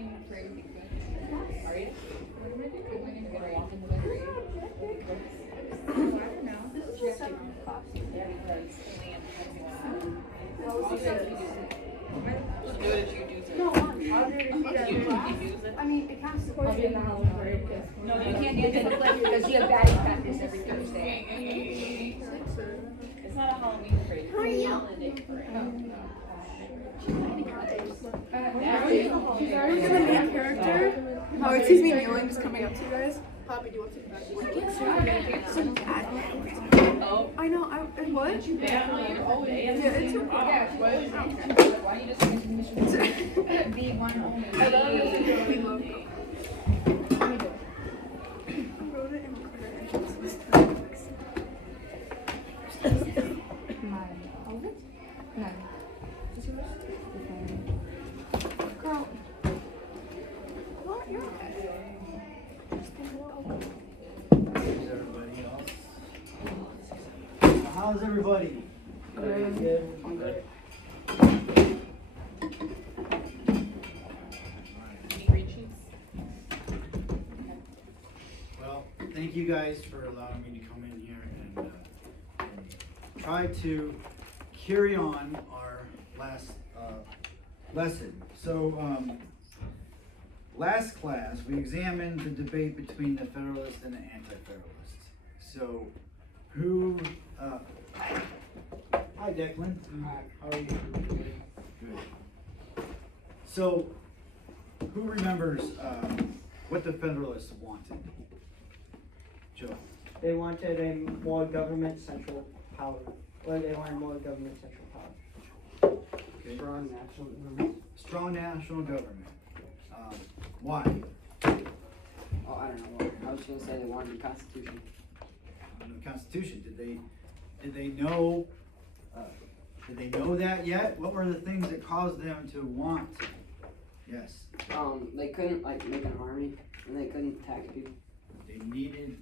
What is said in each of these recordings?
Halloween parade be good? Are you? What am I doing? Am I gonna walk into the parade? Oh, I don't know. Check it. Yeah, because do it if you do it. No, I'll do it if you You guys. can use it. I mean, it counts the I'll be in the Halloween parade. No, you can't get in the clip because you have batting practice every Thursday. It's not a Halloween parade. It's a holiday parade. She's already the main character. Oh, it sees me kneeling, just coming up to you guys. Poppy, do you want to take it back? Oh. I know, what? Yeah, it's okay. Yeah, it's okay. Yeah, why don't you just be one only? I love it. We love it. I wrote it in the Mine. Hold it? No. Girl. What? You're okay. How's everybody else? How's everybody? Good. I'm good. Well, thank you guys for allowing me to come in here and try to carry on our last lesson. So, last class we examined the debate between the Federalists and the Anti-Federalists. So, who? Hi, Declan. Hi. How are you? Good. So, who remembers what the Federalists wanted? Joe. They wanted a more government central power. Or they wanted more government central power. Okay. Strong national government. Strong national government. Why? Oh, I don't know. I was gonna say they wanted the Constitution. The Constitution. Did they know? Did they know that yet? What were the things that caused them to want? Yes. They couldn't like make an army, and they couldn't tax people. They needed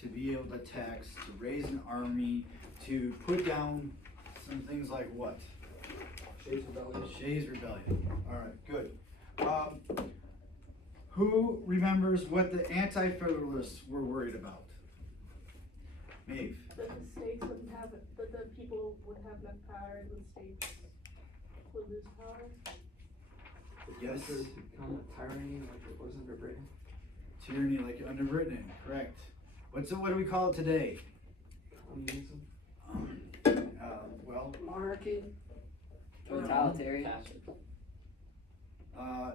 to be able to tax, to raise an army, to put down some things like what? Shays Rebellion. Shays Rebellion. All right, good. Who remembers what the Anti-Federalists were worried about? Maeve. That the states wouldn't have it, that the people wouldn't have enough power, and the states would lose power. Yes. Become a tyranny like it was under Britain. Tyranny like under Britain. Correct. What do we call it today? Communism. Well, Monarchy. Totalitarian.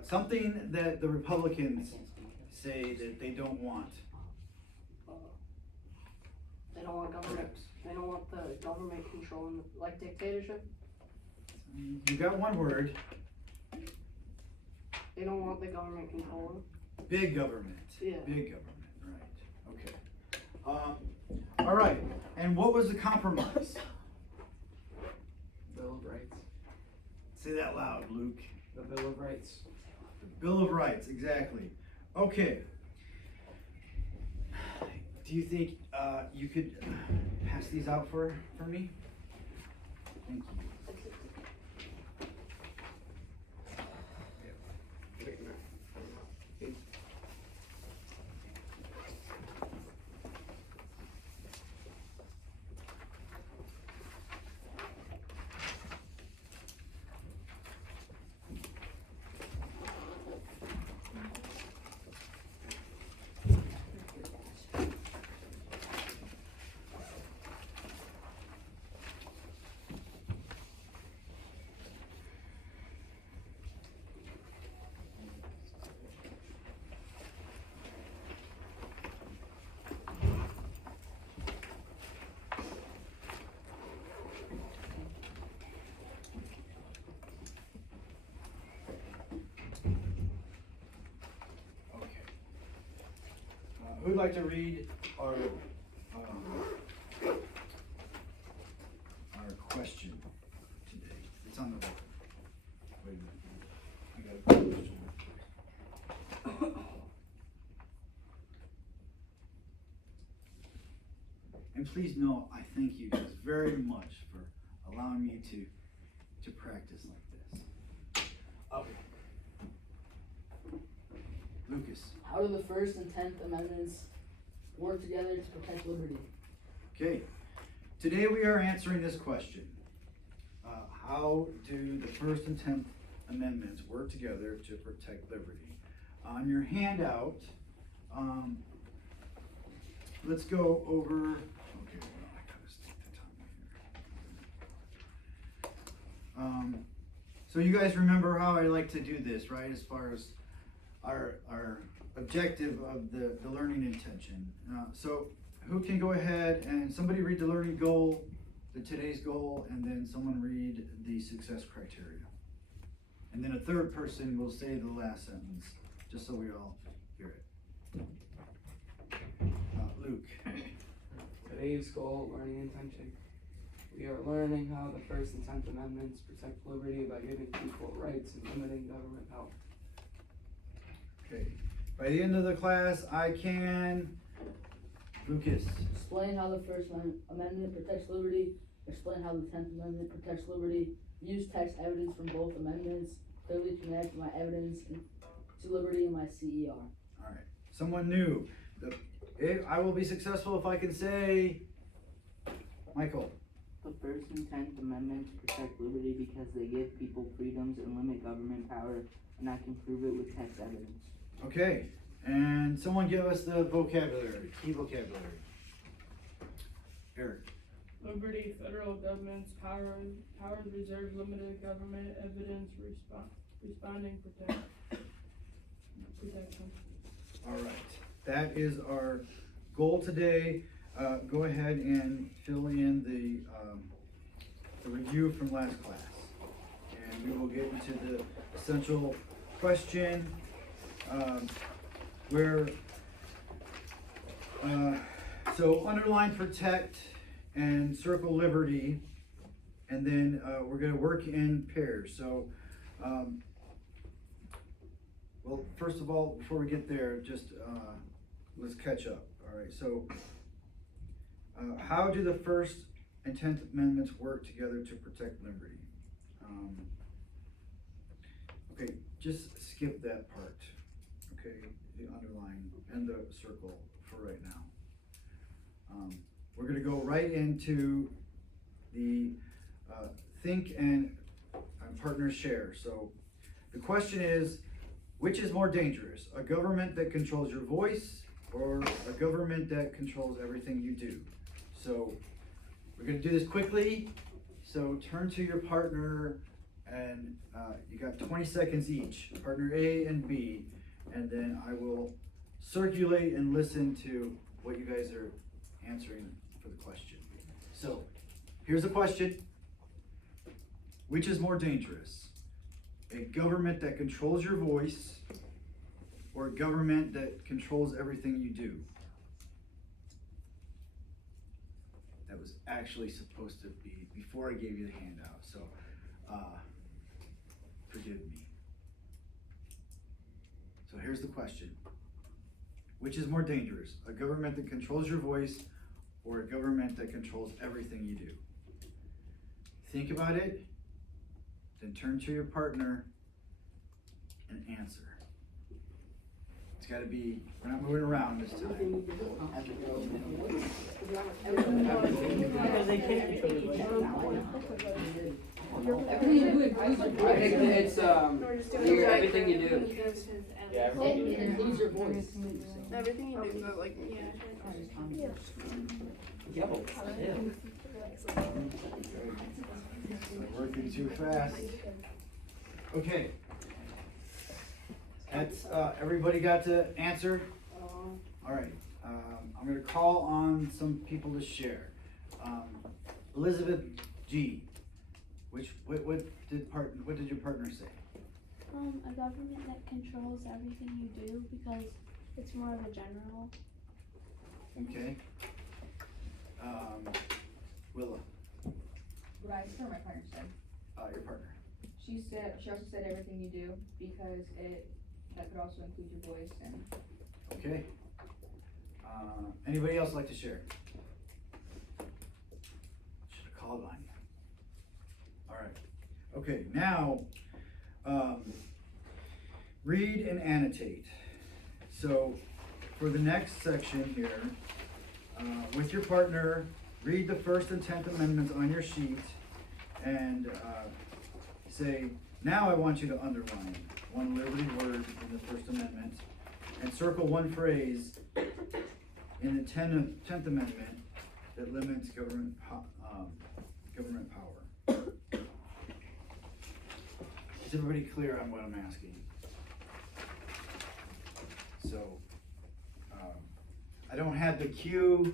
something that the Republicans say that they don't want. They don't want government. They don't want the government controlling, like dictatorship. You got one word. They don't want the government controlling. Big government. Yeah. Big government, right. Okay. All right. And what was the compromise? Bill of Rights. Say that loud, Luke. The Bill of Rights. The Bill of Rights, exactly. Okay. Do you think you could pass these out for me? Thank you. Who'd like to read our question today? It's on the board. Wait a minute. I got a question. And please know, I thank you guys very much for allowing me to practice like this. Okay. Lucas. How do the First and 10th Amendments work together to protect liberty? Okay, today we are answering this question. How do the First and 10th Amendments work together to protect liberty? On your handout, let's go over, okay, well, I gotta stick the time here. So you guys remember how I like to do this, right? As far as our objective of the learning intention. So who can go ahead and somebody read the learning goal, the today's goal, and then someone read the success criteria. And then a third person will say the last sentence, just so we all hear it. Luke. Today's goal, learning intention. We are learning how the First and 10th Amendments protect liberty by giving people rights and limiting government power. Okay. By the end of the class, I can. Lucas. Explain how the First Amendment protects liberty. Explain how the 10th Amendment protects liberty. Use text evidence from both amendments. Clearly connect my evidence to liberty in my CER. All right. Someone new. I will be successful if I can say. Michael. The First and 10th Amendments protect liberty because they give people freedoms and limit government power, and I can prove it with text evidence. Okay. And someone give us the vocabulary, key vocabulary. Eric. Liberty, federal government's powers reserved, limited government, evidence, responding, protection. All right. That is our goal today. Go ahead and fill in the review from last class. And we will get into the essential question where, so underline protect and circle liberty, and then we're going to work in pairs. So, well, first of all, before we get there, just let's catch up. All right, so how do the First and 10th Amendments work together to protect liberty? Okay, just skip that part. Okay, the underline and the circle for right now. We're going to go right into the think and partner share. So the question is, which is more dangerous? A government that controls your voice or a government that controls everything you do? So we're going to do this quickly. So turn to your partner and you got 20 seconds each, partner A and B, and then I will circulate and listen to what you guys are answering for the question. So here's a question. Which is more dangerous? A government that controls your voice or a government that controls everything you do? That was actually supposed to be before I gave you the handout, so forgive me. So here's the question. Which is more dangerous? A government that controls your voice or a government that controls everything you do? Think about it, then turn to your partner and answer. It's gotta be, we're not moving around this time. Because they can't control it. Everything you do includes your I think voice. it's everything you do. It includes your voice. Everything you do, but like, yeah. Working too fast. Okay. That's, everybody got to answer? All right, I'm gonna call on some people to share. Elizabeth G, what did your partner say? A government that controls everything you do because it's more of a general. Okay. Willa, What I heard my partner said. your partner. She also said everything you do because that could also include your voice and. Okay. Anybody else like to share? Should have called on you. All right. Okay, now, read and annotate. So, for the next section here, with your partner, read the First and 10th Amendments on your sheet and say, now I want you to underline one liberty word in the First Amendment and circle one phrase in the 10th Amendment that limits government power. Is everybody clear on what I'm asking? So, I don't have the cue,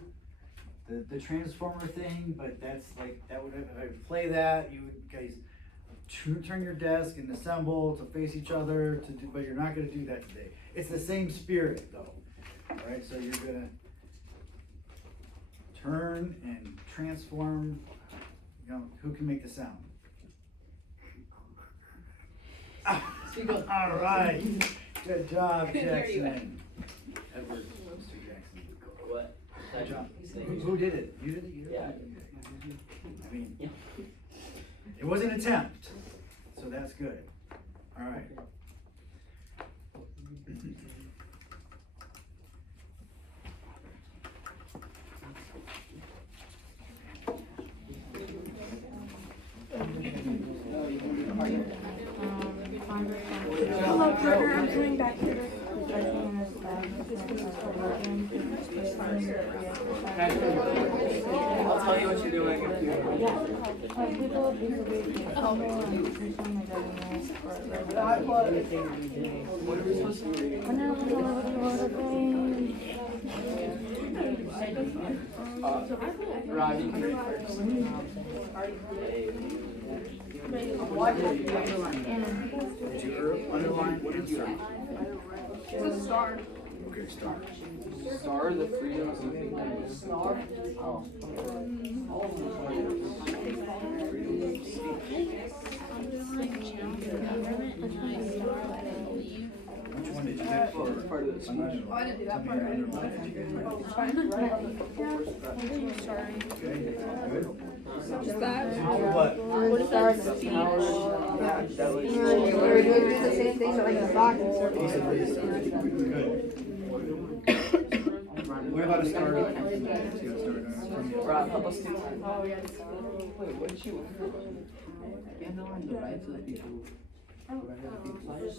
the transformer thing, but that's like, that would, if I play that, you would guys turn your desk and assemble to face each other to do, but you're not gonna do that today. It's the same spirit though, alright, so you're gonna turn and transform, you know, who can make the sound? Alright, good job, Jackson. Edward, Mr. Jackson. What? Good job. Who did it? You did it? You did it? Yeah. I mean, it was an attempt, so that's good. Alright. Hello, partner. I'm coming back here. I'll tell you what you're doing if you. What are we supposed to be reading? Rob, you can read first. Did you underline and circle? It's a star. Okay, star. Star the freedoms of the Oh. Which one did you get? Well, it's part of the speech. Oh, I didn't do that Tell me part. your underline. Did you get it? It's fine. Sorry. Okay, good. Is that? What? What is that speech? Are we doing the same thing, but like a box and circle? Good. What about a star? See a star? Rob, help us do. Oh, yes. Wait, what did you? You underline the rights of the people who are ahead of people's lives?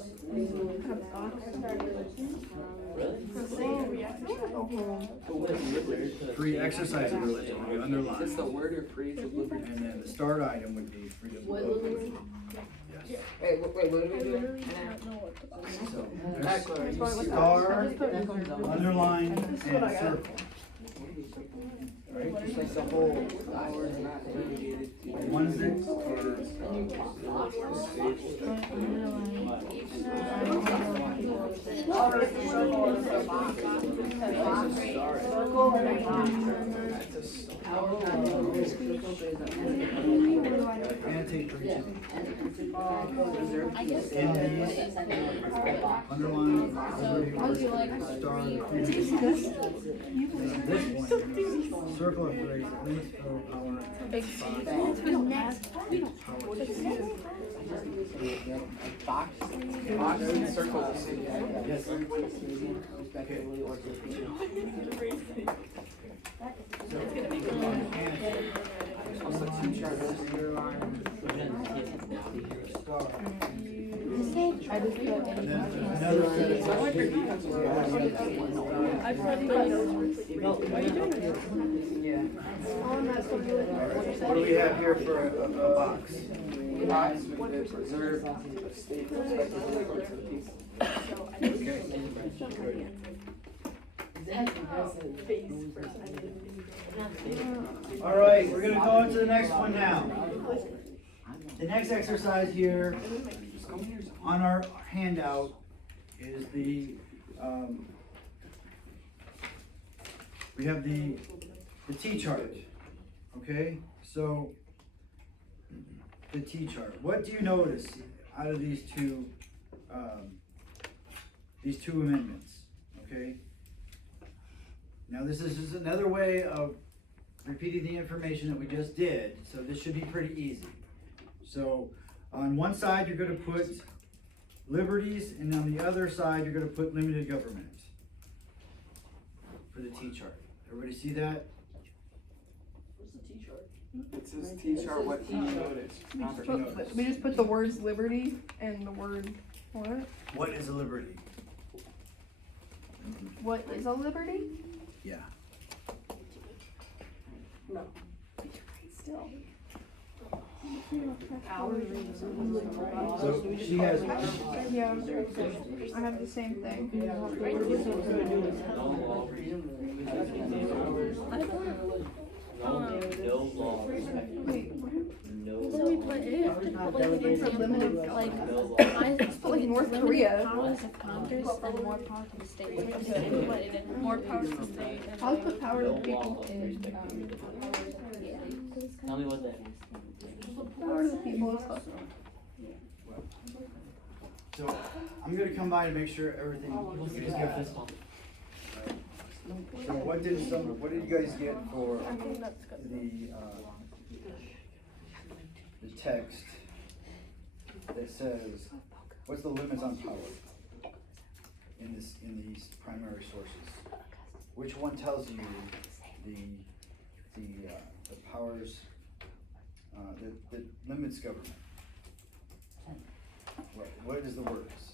But what is liberty? Free exercise of religion, you underline. Is this the word or phrase of liberty? And then the start item would be freedom of liberty. Yes. Wait, what are we doing? So, Eckler, there's you see star, underline, and circle. Right? Just like the whole hour is not delegated to. One six. Anti-preaching. In these, underline, star, this one, circle of grace, links for power. Box. Box and circle the same. Yes. Respectively or to the people. Also, two charters. Star. I just put And then there's another set of What do we have here for a box? Box with the preserve of state respectively or to the people. Okay. All right, we're gonna go into the next one now. The next exercise here on our handout is we have the T-chart, okay? So, the T-chart. What do you notice out of these two amendments, okay? Now, this is just another way of repeating the information that we just did, so this should be pretty easy. So, on one side, you're gonna put liberties, and on the other side, you're gonna put limited government, for the T-chart. Everybody see that? What's the T-chart? It says T-chart, what T-notice. We just put the words liberty and the word what? What is a liberty? What is a liberty? Yeah. Still. So she has, Yeah, I have the same thing. Wait, So we put it, for limited, like, I put like North Korea. powers of Congress and more power to the states. Like, I'm saying, but it is more power to the state. And I'll put power to the people. Tell me what that is. Power to the people is close. so I'm gonna come by to make sure everything is good. So what did you guys get for I think that's good. the text that says, what's the limits on power in these primary sources? Which one tells you the powers, that limits government? What is the words?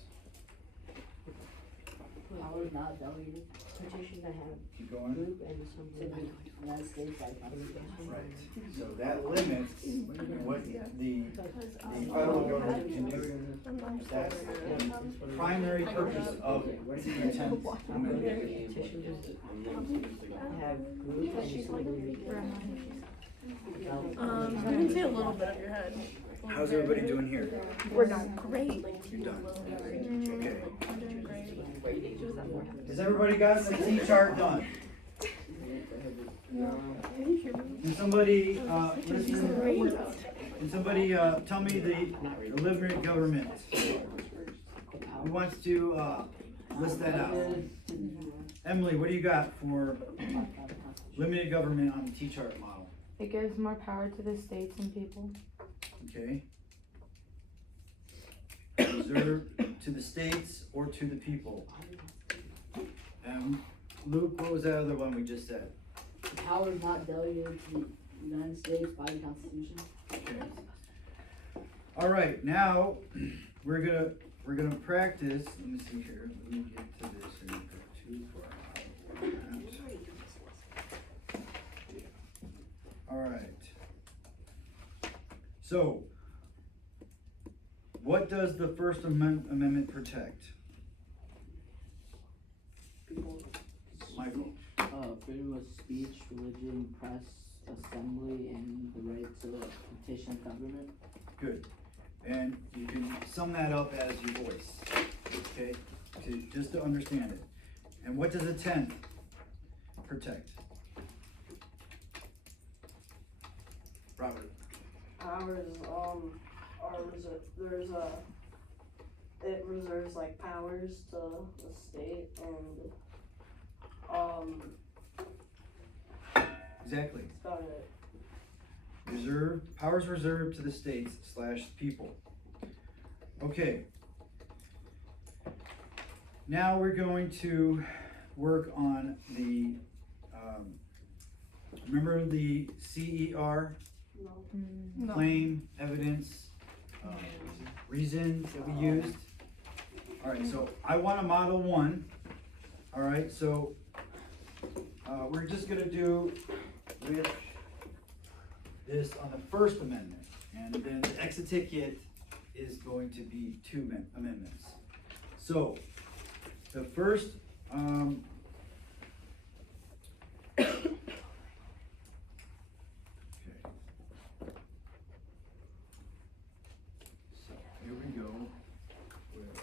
Power is not delegated. Petition to have Keep going. group and assembly of the United States by Constitution. Right, so that limits what the federal government can do. That's the primary purpose of the 10th Amendment. Have group and assembly. You can say a little bit of your head. How's everybody doing here? We're not great. You're done. Okay. I'm doing great. Has everybody gotten the T-chart done? Can somebody, listen, can somebody, tell me the limited government? Who wants to, list that out? Emily, what do you got for limited government on the T-chart model? It gives more power to the states and people. Okay. Reserved to the states or to the people? Luke, what was that other one we just said? The power is not delegated to the United States by the Constitution. Okay. All right, now we're gonna practice. Let me see here. Let me get to this here. Got too far out. All right. So, what does the First Amendment protect? Michael. Freedom of speech, religion, press, assembly, and the right to petition government. Good. And you can sum that up as your voice, okay? Just to understand it. And what does the 10th protect? Robert. Powers, are reserved, it reserves like powers to the state and, Exactly. that's about it. Powers reserved to the states / people. Okay. Now we're going to work on the, remember the CER? No. Claim, evidence, reason that we used. Alright, so I want a model 1. Alright, so we're just gonna do with this on the First Amendment, and then the exit ticket is going to be 2 amendments. So the first so here we go. Where is this?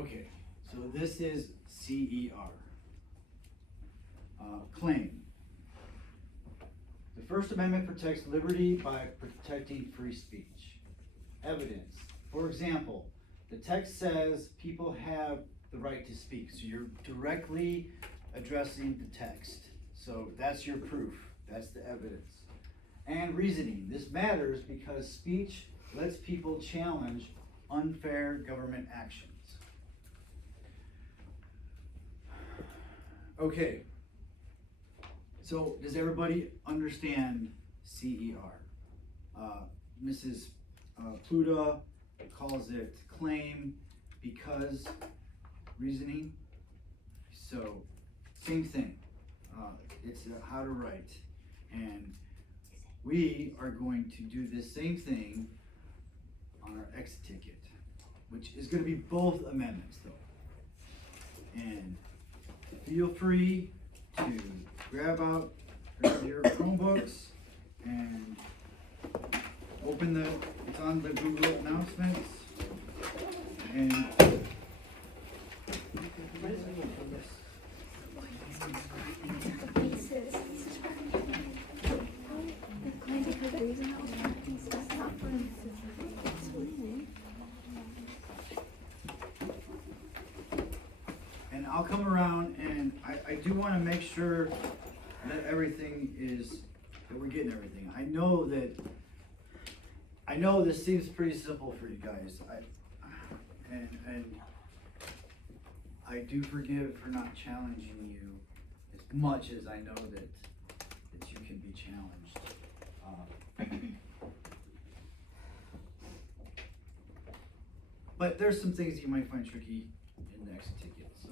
Okay, so this is CER. Claim. The First Amendment protects liberty by protecting free speech. Evidence. For example, the text says people have the right to speak, so you're directly addressing the text. So that's your proof, that's the evidence. And reasoning. This matters because speech lets people challenge unfair government actions. Okay. So does everybody understand CER? Mrs. Pluta calls it claim because reasoning. So same thing. It's how to write. And we are going to do the same thing on our exit ticket, which is going to be both amendments though. And feel free to grab your Chromebooks and open it's on the Google announcements. And I'll come around and I do want to make sure that that we're getting everything. I know this seems pretty simple for you guys. And I do forgive for not challenging you as much as I know that you can be challenged. But there's some things you might find tricky in the exit ticket, so.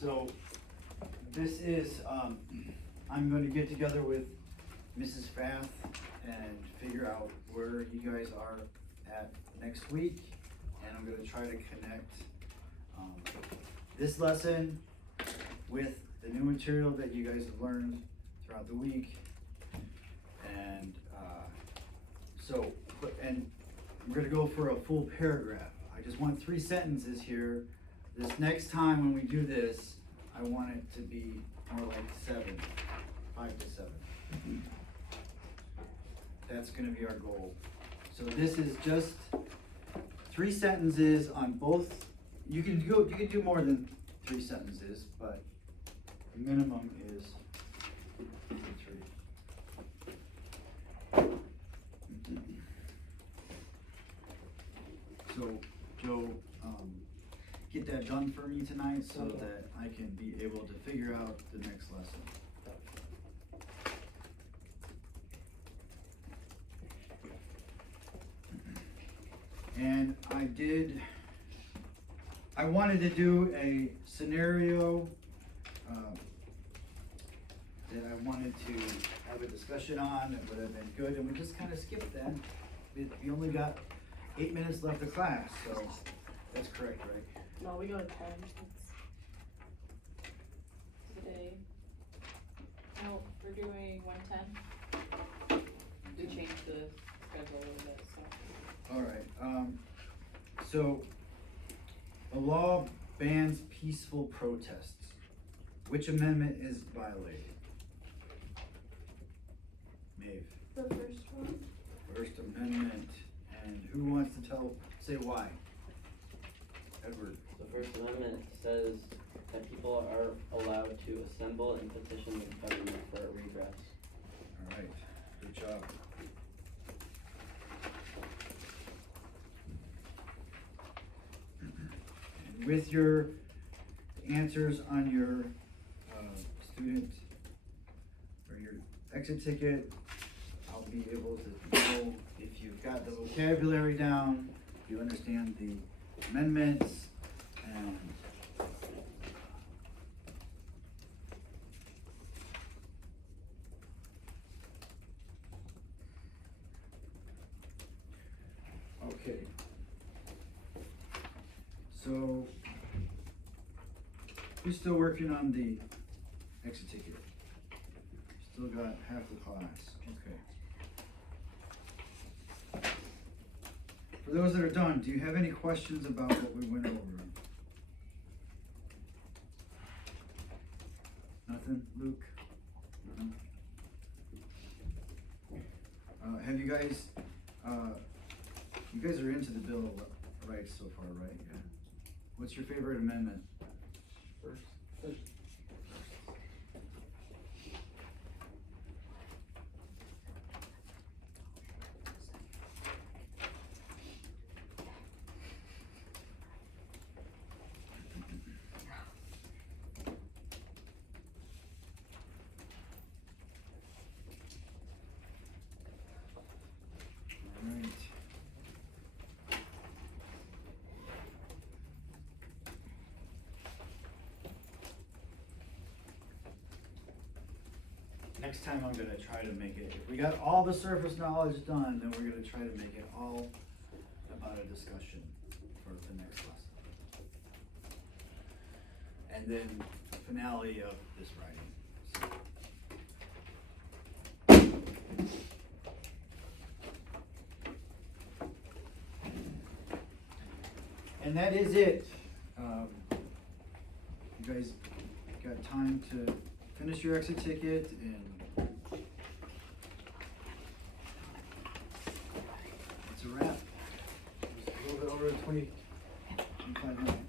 So this is, I'm going to get together with Mrs. Fath and figure out where you guys are at next week, and I'm going to try to connect this lesson with the new material that you guys have learned throughout the week. And and we're going to go for a full paragraph. I just want 3 sentences here. This next time when we do this, I want it to be more like 5 to 7. That's gonna be our goal. So this is just 3 sentences on both. You can do more than 3 sentences, but the minimum is So, Joe, get that done for me tonight so Okay. that I can be able to figure out the next lesson. And I wanted to do a scenario, that I wanted to have a discussion on, it would have been good, and we just kinda skipped that. We only got 8 minutes left of class, so that's correct, right? No, we go to 10. Today, oh, we're doing 110. We changed the schedule a little bit, so. Alright, so, the law bans peaceful protests. Which amendment is violated? Maeve, The first one. First Amendment, and who wants to say why? Edward, The First Amendment says that people are allowed to assemble and petition the government for a redress. alright, good job. And with your answers on your, student, or your exit ticket, I'll be able to know if you've got the vocabulary down, if you understand the amendments, and okay. So, you're still working on the exit ticket? Still got half the class, okay. For those that are done, do you have any questions about what we went over? Nothing, Luke? Nothing? Have you guys, you guys are into the Bill of Rights so far, right? Yeah. What's your favorite amendment? First. Alright. Next time I'm gonna try to make it, if we got all the surface knowledge done, then we're gonna try to make it all about a discussion for the next lesson. And then finale of this writing. And that is it. You guys got time to finish your exit ticket, and it's a wrap. Just a little bit over 25 minutes.